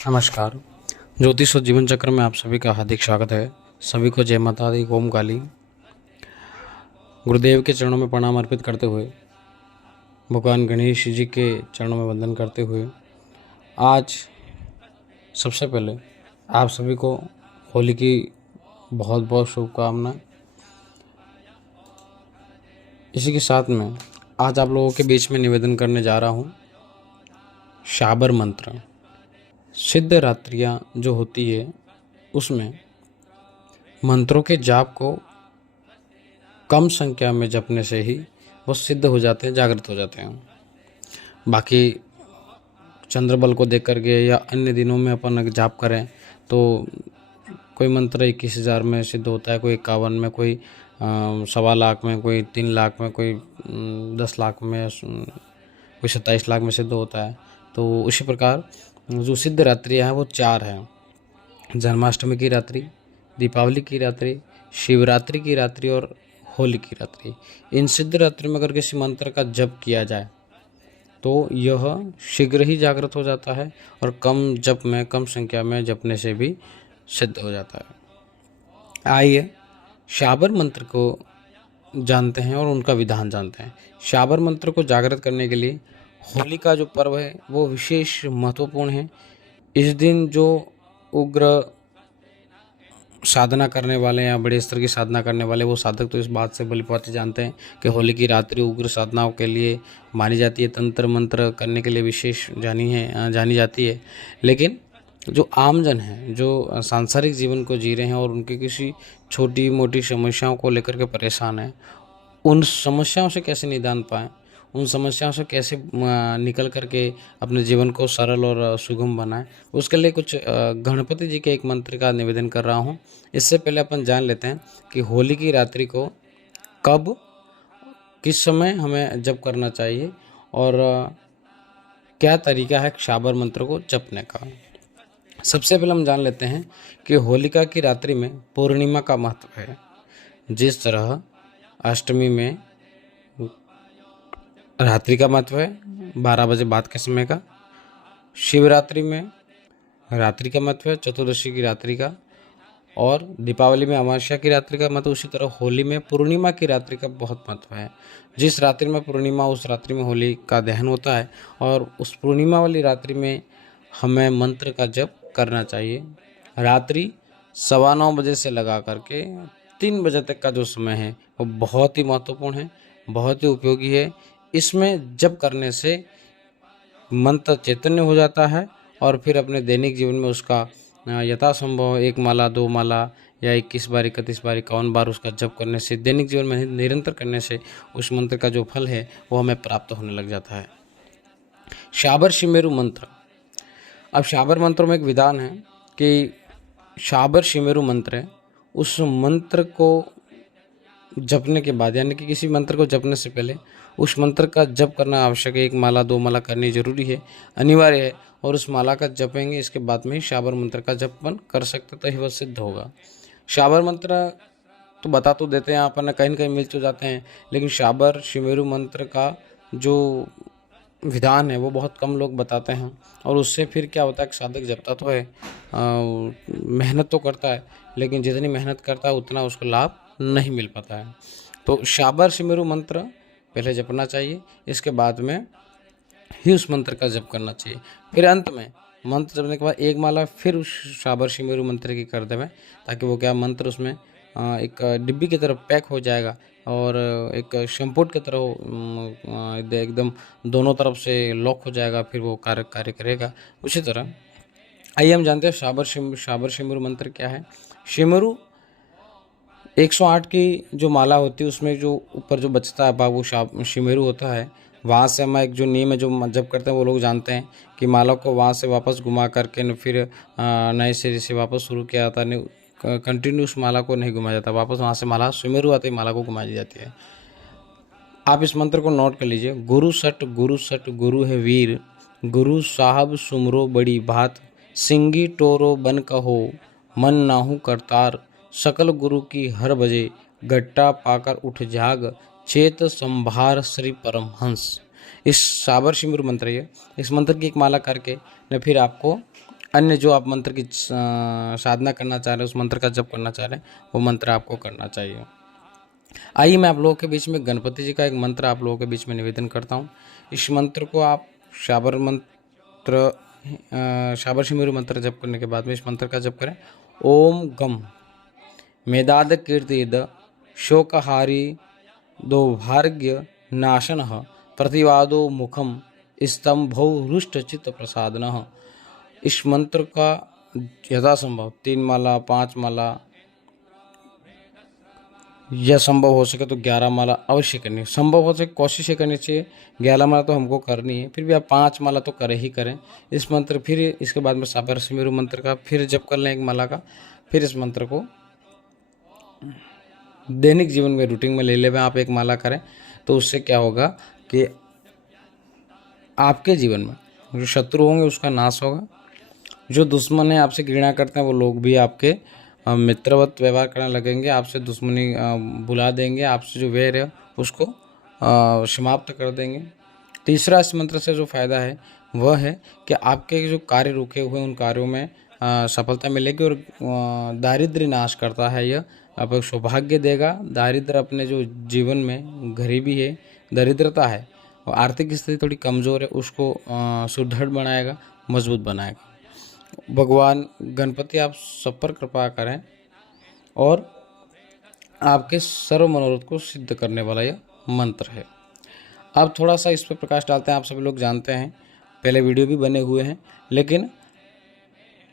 नमस्कार। ज्योतिष और जीवन चक्र में आप सभी का हार्दिक स्वागत है। सभी को जय माता दी, ओम काली। गुरुदेव के चरणों में प्रणाम अर्पित करते हुए, भगवान गणेश जी के चरणों में वंदन करते हुए, आज सबसे पहले आप सभी को होली की बहुत बहुत शुभकामनाएं। इसी के साथ में आज आप लोगों के बीच में निवेदन करने जा रहा हूँ शाबर मंत्र। सिद्ध रात्रियाँ जो होती है उसमें मंत्रों के जाप को कम संख्या में जपने से ही वो सिद्ध हो जाते हैं, जागृत हो जाते हैं। बाकी चंद्रबल को देख करके या अन्य दिनों में अपन अगर जाप करें तो कोई मंत्र 21,000 में सिद्ध होता है, कोई 51 में, कोई 1.25 लाख में, कोई 3 लाख में, कोई 10 लाख में, कोई 27 लाख में सिद्ध होता है। तो उसी प्रकार जो सिद्ध रात्रियाँ हैं वो 4 हैं: जन्माष्टमी की रात्रि, दीपावली की रात्रि, शिवरात्रि की रात्रि और होली की रात्रि। इन सिद्ध रात्रि में अगर किसी मंत्र का जप किया जाए तो यह शीघ्र ही जागृत हो जाता है और कम जप में, कम संख्या में जपने से भी सिद्ध हो जाता है। आइए शाबर मंत्र को जानते हैं और उनका विधान जानते हैं। शाबर मंत्र को जागृत करने के लिए होली का जो पर्व है वो विशेष महत्वपूर्ण है। इस दिन जो उग्र साधना करने वाले या बड़े स्तर की साधना करने वाले वो साधक तो इस बात से भलीभांति जानते हैं कि होली की रात्रि उग्र साधनाओं के लिए मानी जाती है, तंत्र मंत्र करने के लिए विशेष जानी जाती है। लेकिन जो आमजन हैं, जो सांसारिक जीवन को जी रहे हैं और उनकी किसी छोटी मोटी समस्याओं को लेकर के परेशान हैं, उन समस्याओं से कैसे निदान पाएँ, उन समस्याओं से कैसे निकल करके अपने जीवन को सरल और सुगम बनाएं, उसके लिए कुछ गणपति जी के एक मंत्र का निवेदन कर रहा हूं। इससे पहले अपन जान लेते हैं कि होली की रात्रि को कब, किस समय हमें जप करना चाहिए और क्या तरीका है शाबर मंत्र को जपने का। सबसे पहले हम जान लेते हैं कि होलिका की रात्रि में पूर्णिमा का महत्व है। जिस तरह अष्टमी में रात्रि का महत्व है 12 बजे बाद के समय का, शिवरात्रि में रात्रि का महत्व है, चतुर्दशी की रात्रि का, और दीपावली में अमावस्या की रात्रि का महत्व। उसी तरह होली में पूर्णिमा की रात्रि का बहुत महत्व है। जिस रात्रि में पूर्णिमा, उस रात्रि में होली का दहन होता है और उस पूर्णिमा वाली रात्रि में हमें मंत्र का जप करना चाहिए। रात्रि 9:15 बजे से लगा करके 3 बजे तक का जो समय है वो बहुत ही महत्वपूर्ण है, बहुत ही उपयोगी है। इसमें जप करने से मंत्र चैतन्य हो जाता है और फिर अपने दैनिक जीवन में उसका यथासंभव 1 माला, 2 माला या 21 बार, 31 बार, 51 बार उसका जप करने से, दैनिक जीवन में निरंतर करने से उस मंत्र का जो फल है वो हमें प्राप्त होने लग जाता है। शाबर शिमेरु मंत्र। अब शाबर मंत्रों में एक विधान है कि शाबर शिमेरु मंत्र है, उस मंत्र को जपने के बाद, यानी कि किसी मंत्र को जपने से पहले उस मंत्र का जप करना आवश्यक है। 1 माला, 2 माला करनी जरूरी है, अनिवार्य है। और उस माला का जपेंगे, इसके बाद में ही शाबर मंत्र का जपन कर सकते तो ही वह सिद्ध होगा। शाबर मंत्र तो बता तो देते हैं, अपन कहीं न कहीं मिल तो जाते हैं, लेकिन शाबर शिमेरु मंत्र का जो विधान है वो बहुत कम लोग बताते हैं। और उससे फिर क्या होता है कि साधक जपता तो है, मेहनत तो करता है, लेकिन जितनी मेहनत करता है उतना उसको लाभ नहीं मिल पाता है। तो शाबर शिमेरु मंत्र पहले जपना चाहिए, इसके बाद में ही उस मंत्र का जप करना चाहिए। फिर अंत में मंत्र जपने के बाद 1 माला फिर उस शाबर शिमेरु मंत्र की कर देवें, ताकि वो क्या मंत्र उसमें एक डिब्बी की तरह पैक हो जाएगा और एक शैम्पूट की तरह एकदम दोनों तरफ से लॉक हो जाएगा, फिर वो कार्य करेगा। उसी तरह आइए हम जानते हैं शाबर शिमेरु मंत्र क्या है। शिमेरु 108 की जो माला होती है उसमें जो ऊपर जो बचता है भाग वो शिमेरु होता है। वहाँ से हम एक जो नियम है जो जप करते हैं वो लोग जानते हैं कि माला को वहाँ से वापस घुमा करके न फिर नए सिरे से वापस शुरू किया जाता है। कंटिन्यूस माला को नहीं घुमाया जाता, वापस वहाँ से माला शिमेरु आते ही माला को घुमाई जाती है। आप इस मंत्र को नोट कर लीजिए। गुरु सट गुरु है वीर, गुरु साहब सुमरो बड़ी बात, सिंगी टोरो बन कहो मन नाहू करतार, सकल गुरु की हर बजे गट्टा पाकर उठ जाग, चेत संभार श्री परमहंस। इस शाबर शिमेरु मंत्र है, इस मंत्र की एक माला करके न फिर आपको अन्य जो आप मंत्र की साधना करना चाह रहे हैं, उस मंत्र का जप करना चाह रहे हैं, वो मंत्र आपको करना चाहिए। आइए मैं आप लोगों के बीच में गणपति जी का एक मंत्र आप लोगों के बीच में निवेदन करता हूँ। इस मंत्र को आप शाबर मंत्र शाबर शिमुरु मंत्र जप करने के बाद में इस मंत्र का जप करें। ओम गम मेदाद कीर्तिद शोकहारी दौर्भाग्य नाशनः प्रतिवादो मुखम स्तंभौ रुष्टचित्त प्रसादनः। इस मंत्र का यथासंभव 3 माला 5 माला या संभव हो सके तो 11 माला अवश्य करनी है। संभव हो सके कोशिश ये करनी चाहिए, 11 माला तो हमको करनी है, फिर भी आप 5 माला तो करें ही करें इस मंत्र। फिर इसके बाद में शाबर शिमुरु मंत्र का फिर जप कर लें 1 माला का। फिर इस मंत्र को दैनिक जीवन में रूटीन में ले लें आप 1 माला करें, तो उससे क्या होगा कि आपके जीवन में जो शत्रु होंगे उसका नाश होगा, जो दुश्मन है आपसे घृणा करते हैं वो लोग भी आपके मित्रवत व्यवहार करने लगेंगे, आपसे दुश्मनी भुला देंगे, आपसे जो वैर है उसको समाप्त कर देंगे। तीसरा इस मंत्र से जो फायदा है वह है कि आपके जो कार्य रुके हुए उन कार्यों में सफलता मिलेगी और दारिद्र्य नाश करता है। यह आपको सौभाग्य देगा। दारिद्र्य अपने जो जीवन में गरीबी है, दरिद्रता है और आर्थिक स्थिति थोड़ी कमज़ोर है, उसको सुदृढ़ बनाएगा, मजबूत बनाएगा। भगवान गणपति आप सब पर कृपा करें और आपके सर्व मनोरथ को सिद्ध करने वाला यह मंत्र है। अब थोड़ा सा इस पर प्रकाश डालते हैं। आप सभी लोग जानते हैं, पहले वीडियो भी बने हुए हैं, लेकिन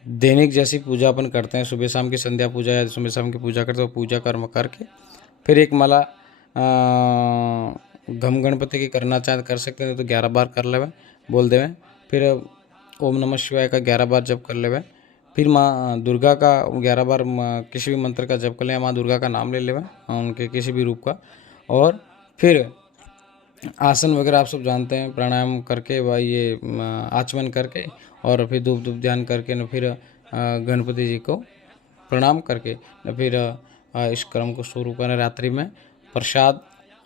दैनिक जैसी पूजा अपन करते हैं, सुबह शाम की संध्या पूजा या सुबह शाम की पूजा करते हैं, पूजा कर्म करके फिर 1 माला घम गणपति की करना चाहे कर सकते हैं, तो 11 बार कर लेवे बोल देवें। फिर ओम नमः शिवाय का 11 बार जप कर लेवे। फिर माँ दुर्गा का 11 बार किसी भी मंत्र का जप कर लें, माँ दुर्गा का नाम ले लेवे उनके किसी भी रूप का। और फिर आसन वगैरह आप सब जानते हैं, प्राणायाम करके व ये आचमन करके और फिर धूप धूप ध्यान करके न फिर गणपति जी को प्रणाम करके न फिर इस क्रम को शुरू करें। रात्रि में प्रसाद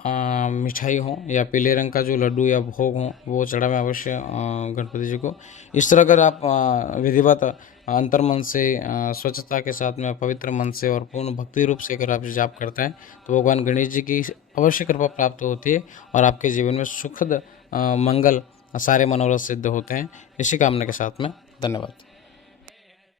मिठाई हो या पीले रंग का जो लड्डू या भोग हो वो चढ़ावें अवश्य गणपति जी को। इस तरह अगर आप विधिवत अंतर्मन से स्वच्छता के साथ में पवित्र मन से और पूर्ण भक्ति रूप से अगर आप जाप करते हैं तो भगवान गणेश जी की अवश्य कृपा प्राप्त होती है और आपके जीवन में सुखद मंगल सारे मनोरथ सिद्ध होते हैं। इसी कामना के साथ में धन्यवाद।